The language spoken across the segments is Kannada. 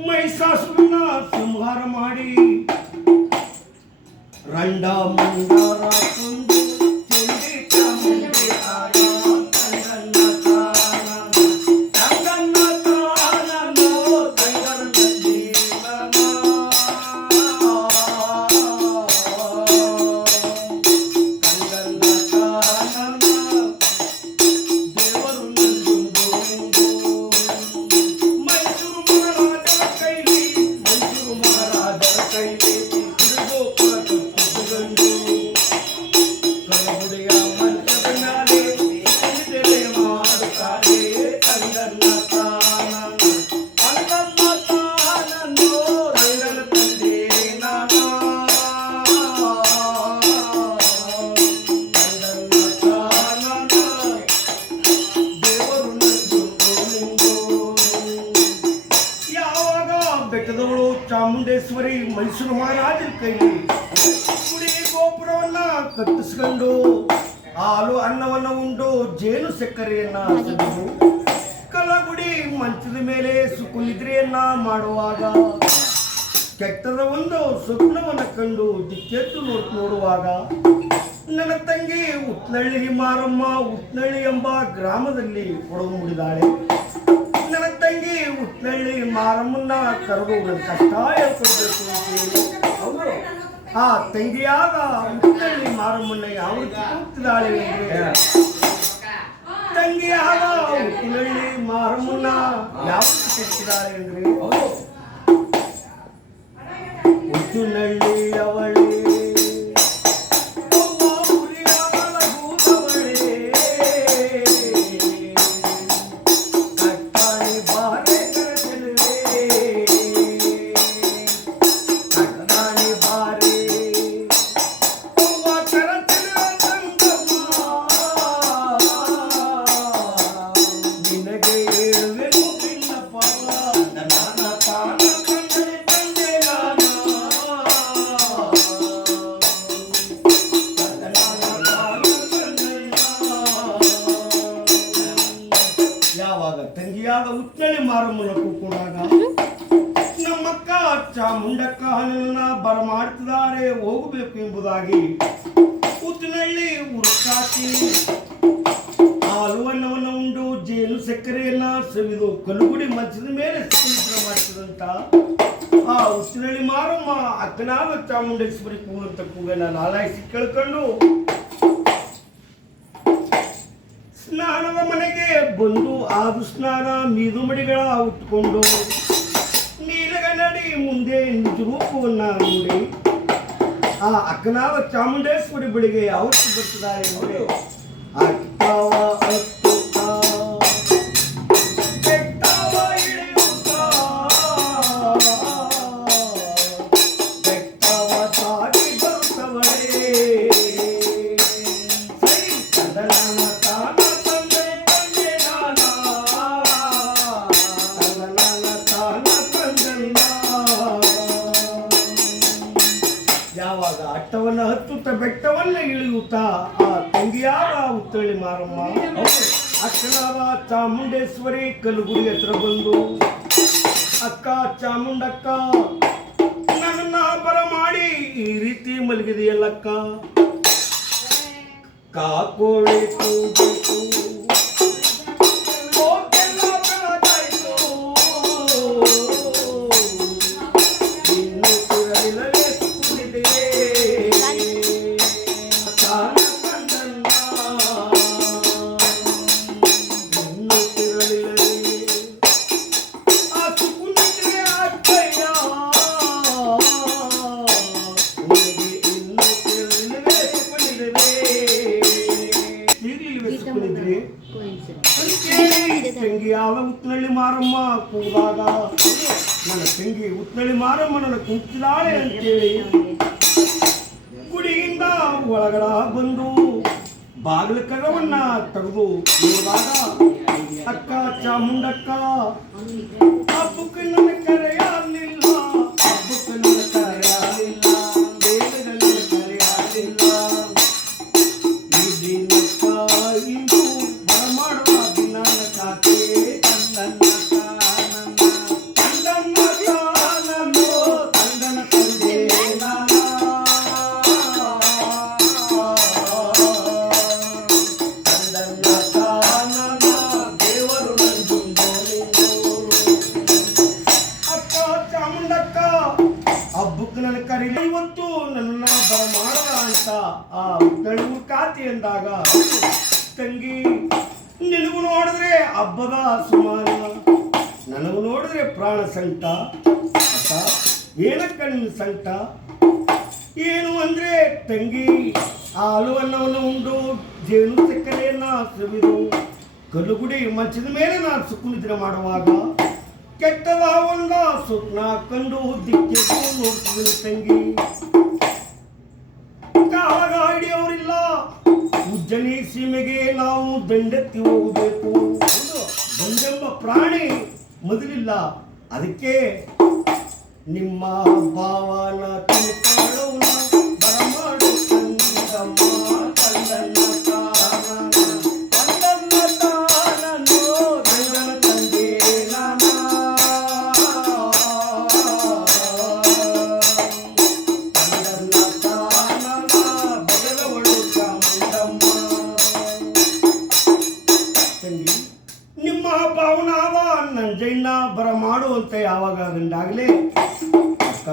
ಮಹಿಷಾಸುರನ ಸಂಹಾರ ಮಾಡಿ ರಂಡ ಮುಂಡಾರ ಕೊಂದು ಚೆಂಡಿ ಚಾಮುಂಡಿ ಆಗ ತಂಗನ್ನ ತಾನನೋ ತಂಗನ್ನ ಜೀವನ ತಂಗನ್ನ ತಾನನ ದೇವರು ನಂದುಂದು ಮೈಸೂರು ಮಹಾರಾಜರ ಕೈಲಿ ಹಿಡಿದು ಕಲಗುಡಿಯ ಮಂಚದ ಮ್ಯಾಲೆ ನಿದ್ರೆ ಮಾಡುತ್ತಾರೆ ತಂಗನ್ನ ತಾನನ ತಂಗನ್ನ ತಾನನೋ ರಂಗನ ತಂದೆ ನಾನಾ ತಂಗನ್ನ ತಾನನ ದೇವರು ನಂದುಂದು ಯಾವಾಗ ಬೆಟ್ಟದವಳು ಚಾಮುಂಡೇಶ್ವರಿ ಮೈಸೂರು ಮಹಾರಾಜರ ಕೈಲಿ ಗುಡಿ ಗೋಪುರವನ್ನ ಕಟ್ಟಿಸ್ಕೊಂಡು ಹಾಲು ಅನ್ನವನ್ನ ಉಂಡು ಜೇನು ಸಕ್ಕರೆಯನ್ನ ಸವಿದು ಕಲಗುಡಿ ಮಂಚದ ಮೇಲೆ ಸುಖನಿದ್ರೆಯನ್ನ ಮಾಡುವಾಗ ಕೆಟ್ಟದ ಒಂದು ಸ್ವಪ್ನವನ್ನ ಕಂಡು ದಿಕ್ಕೆದ್ದು ನೋಡುವಾಗ ನನ್ನ ತಂಗಿ ಉತ್ನಳ್ಳಿ ಮಾರಮ್ಮ ಉತ್ನಳ್ಳಿ ಎಂಬ ಗ್ರಾಮದಲ್ಲಿ ಒಡಗು ಮುಡಿದಾಳೆ. ನನ್ನ ತಂಗಿ ಉತ್ನಳ್ಳಿ ಮಾರಮ್ಮನ್ನ ಕರೆದು ನನ್ನ ಕಷ್ಟ ಹೇಳ್ಕೊಳ್ಬೇಕು ಅಂತೇಳಿ ಅವರು ಆ ತಂಗಿಯಾದ ಉತ್ನಳ್ಳಿ ಮಾರಮ್ಮನ್ನ ಯಾವ ರೀತಿ ಕೂಗ್ತಿದ್ದಾಳೆ ಅಂದ್ರೆ ತಂಗಿಯಾದ ಉತ್ನಳ್ಳಿ ಮಾರಮ್ಮನ್ನ ಯಾವ ರೀತಿ ಕಟ್ಟಿದ್ದಾಳೆ ಅಂದ್ರೆ ಉತ್ತುನಳ್ಳಿ ಅವಳೇ ತಂಗಿಯಾದ ಉತ್ನಳ್ಳಿ ಮಾರಮ್ಮನ ಕೂಕೊಂಡಾಗ ನಮ್ಮಕ್ಕ ಚಾಮುಂಡಕ್ಕ ನನ್ನ ಬರಮಾಡ್ತಿದ್ದಾರೆ ಹೋಗಬೇಕು ಎಂಬುದಾಗಿ ಉತ್ನಳ್ಳಿ ಉರುಕಾಕಿ ಹಾಲು ಅನ್ನವನ್ನು ಉಂಡು ಜೇನು ಸಕ್ಕರೆಯನ್ನ ಸವಿದು ಕಲುಗುಡಿ ಮಂಚದ ಮೇಲೆ ಸುಖನಿದ್ರೆ ಮಾಡ್ತಿದಂತ ಆ ಉತ್ನಳ್ಳಿ ಮಾರಮ್ಮ ಅಕ್ಕನಾದ ಚಾಮುಂಡೇಶ್ವರಿ ಕೂಗಂತ ಕೂಗನ್ನ ಲಾಲಾಯಿಸಿ ಕೇಳ್ಕೊಂಡು ಸ್ನಾನದ ಮನೆಗೆ ಬಂದು ಆದು ಸ್ನಾನ ಮೀದು ಮಡಿಗಳ ಉಟ್ಕೊಂಡು ನೀಲಗನ್ನಡಿ ಮುಂದೆ ನಿಜ ರೂಪವನ್ನ ನೋಡಿ ಆ ಅಕ್ಕನಾದ ಚಾಮುಂಡೇಶ್ವರಿ ಬಳಿಗೆ ಯಾವತ್ತು ಬರ್ತಿದ್ದಾರೆ ಅಂದರೆ ಅಕ್ಕವ ಅತ್ತುತ್ತಾ ಬೆಟ್ಟವ ಇಳಿಯುತ್ತಾ ಬೆಟ್ಟವ ತಾಗಿ ಬರುತ್ತವಳೇ ಸರಿ ಕದಲನ ಯಾವಾಗ ಅಟ್ಟವನ್ನ ಹತ್ತುತ್ತಾ ಬೆಟ್ಟವನ್ನ ಇಳಿಯುತ್ತಾ ಆ ತಂಗಿಯಾದ ಉತ್ತಳ್ಳಿ ಮಾರಮ್ಮ ಅಕ್ಕನಾದ ಚಾಮುಂಡೇಶ್ವರಿ ಕಲುಗುಡಿ ಹತ್ರ ಬಂದು ಅಕ್ಕ ಚಾಮುಂಡಕ್ಕ ನನ್ನ ಬರಮಾಡಿ ಈ ರೀತಿ ಮಲಗಿದೆಯಲ್ಲಕ್ಕ ಕಾಕೋಳಿ ಕೂಗಿತು ತಂಗಿಯಾದ ಉತ್ನಳ್ಳಿ ಮಾರಮ್ಮ ಕೂದಾಗ ನನ್ನ ತಂಗಿ ಉತ್ನಳ್ಳಿ ಮಾರಮ್ಮ ನನ್ನ ಕೂಗ್ತಿದ್ದಾಳೆ ಅಂತೇಳಿ ಗುಡಿಯಿಂದ ಒಳಗಡ ಬಂದು ಬಾಗಿಲು ಕರವನ್ನ ತೆಗೆದು ನೋಡಿದಾಗ ಅಕ್ಕ ಚಾಮುಂಡಕ್ಕ ಹಬ್ಬಕ್ಕೆ ನನ್ನ ಕರೆಯಲಿಲ್ಲ ಹಬ್ಬಕ್ಕೆ ನನ್ನ ಕರೆಯಲಿಲ್ಲ ದೇವರಲ್ಲಿ ಕರೆಯಲಿಲ್ಲ ಇಂದು ಬರಮಾಡುವ ದಿನ ಕಾತೆ ತಂದನ್ನ ಚಾಮುಂಡಕ್ಕ ಹಬ್ಬಕ್ಕೆ ನನ್ನ ಕರೀಲಿ ಇವತ್ತು ನನ್ನ ಬರಮಾಡ ಅಂತ ಆ ತೆಳುವು ಕಾತಿ ಅಂದಾಗ ತಂಗಿ ನಿನಗೂ ನೋಡಿದ್ರೆ ಹಬ್ಬದ ಸುಮಾನ ನನಗೂ ನೋಡಿದ್ರೆ ಪ್ರಾಣ ಸಂಕಟ ಅಕ್ಕ ಏನಕ್ಕ ನಿನ್ನ ಸಂಕಟ ಏನು ಅಂದ್ರೆ ತಂಗಿ ಹಾಲು ಅನ್ನವನ್ನು ಉಂಡು ಜೇನು ಸಕ್ಕರೆಯನ್ನ ಸವಿದು ಕಲ್ಲುಗುಡಿ ಮಂಚದ ಮೇಲೆ ನಾನು ಸುಖನಿದ್ರೆ ಮಾಡುವಾಗ ಕೆಟ್ಟದ ಒಂದ ಸ್ವಪ್ನ ಕಂಡು ದಿಕ್ಕೆ ನೋಡ್ತಿದ್ದೀನಿ ತಂಗಿ ಕಾವಾಗ ಹಿಡಿಯವರಿಲ್ಲ ಉಜ್ಜನಿ ಸೀಮೆಗೆ ನಾವು ದಂಡೆತ್ತಿ ಹೋಗಬೇಕು ದಂಡೆಂಬ ಪ್ರಾಣಿ ಮೊದಲಿಲ್ಲ ಅದಕ್ಕೆ ನಿಮ್ಮ ಭಾವನ ತಿಳ್ಕೊಳ್ಳೋಣ ಬರಮಾಡು ತಂಗಮ್ಮ ತಂದನ್ನ ತಾನನು ರಂಗನ ತಂದೆ ನಾನ ತಂದನ್ನ ತಾನನ ಬದಲವಳು ಚಾಮುಂಡಮ್ಮ ತಂಗಿ ನಿಮ್ಮ ಭಾವನಾವ ನಂಜಯ್ಯನ ಬರಮಾಡು ಅಂತ ಯಾವಾಗ ಗಂಡಾಗ್ಲೇ ಅಕ್ಕ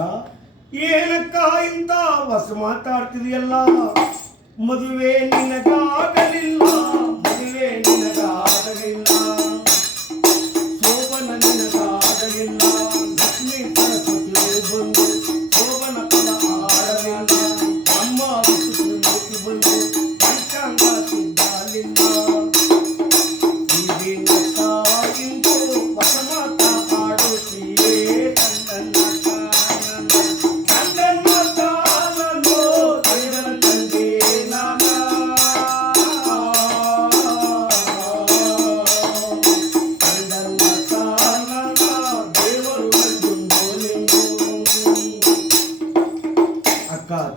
ಏನಕ್ಕ ಇಂತ ಹೊಸ ಮಾತಾಡ್ತಿದೆಯಲ್ಲ ಮದುವೆ ನಿನಗಾಗಲಿಲ್ಲ ಮದುವೆ ನಿನಗಾಗಲಿಲ್ಲ ಶೋಭನ ನಿನಗಾಗಲಿಲ್ಲ ಲಕ್ಷ್ಮೀ ಸರಸ್ವತಿ ಬಂದು ಶೋಭನ ಪದ ಆಡಲಿಲ್ಲ ಅಮ್ಮ ವಿಷ್ಣು ಬಂದು ಪಂಚಾಂಗ ಸಿದ್ಧಾಲಿಲ್ಲ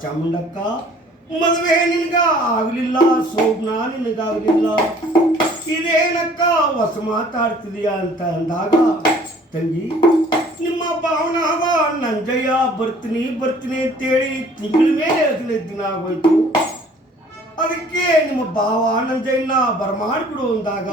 ಚಾಮುಂಡಕ್ಕ ಮದುವೆ ನಿನಗ ಆಗ್ಲಿಲ್ಲ ಶೋಭನ ನಿನಗಾಗ್ಲಿಲ್ಲ ಇದೇನಕ್ಕ ಹೊಸ ಮಾತಾಡ್ತಿದೀಯ ಅಂತ ಅಂದಾಗ ತಂಗಿ ನಿಮ್ಮ ಭಾವನಾವ ನಂಜಯ್ಯ ಬರ್ತೀನಿ ಅಂತೇಳಿ ತಿಂಗಳ ಮೇಲೆ 15 ದಿನ ಆಗೋಯ್ತು ಅದಕ್ಕೆ ನಿಮ್ಮ ಭಾವ ನಂಜಯ್ಯನ ಬರಮಾಡ್ಬಿಡು ಅಂದಾಗ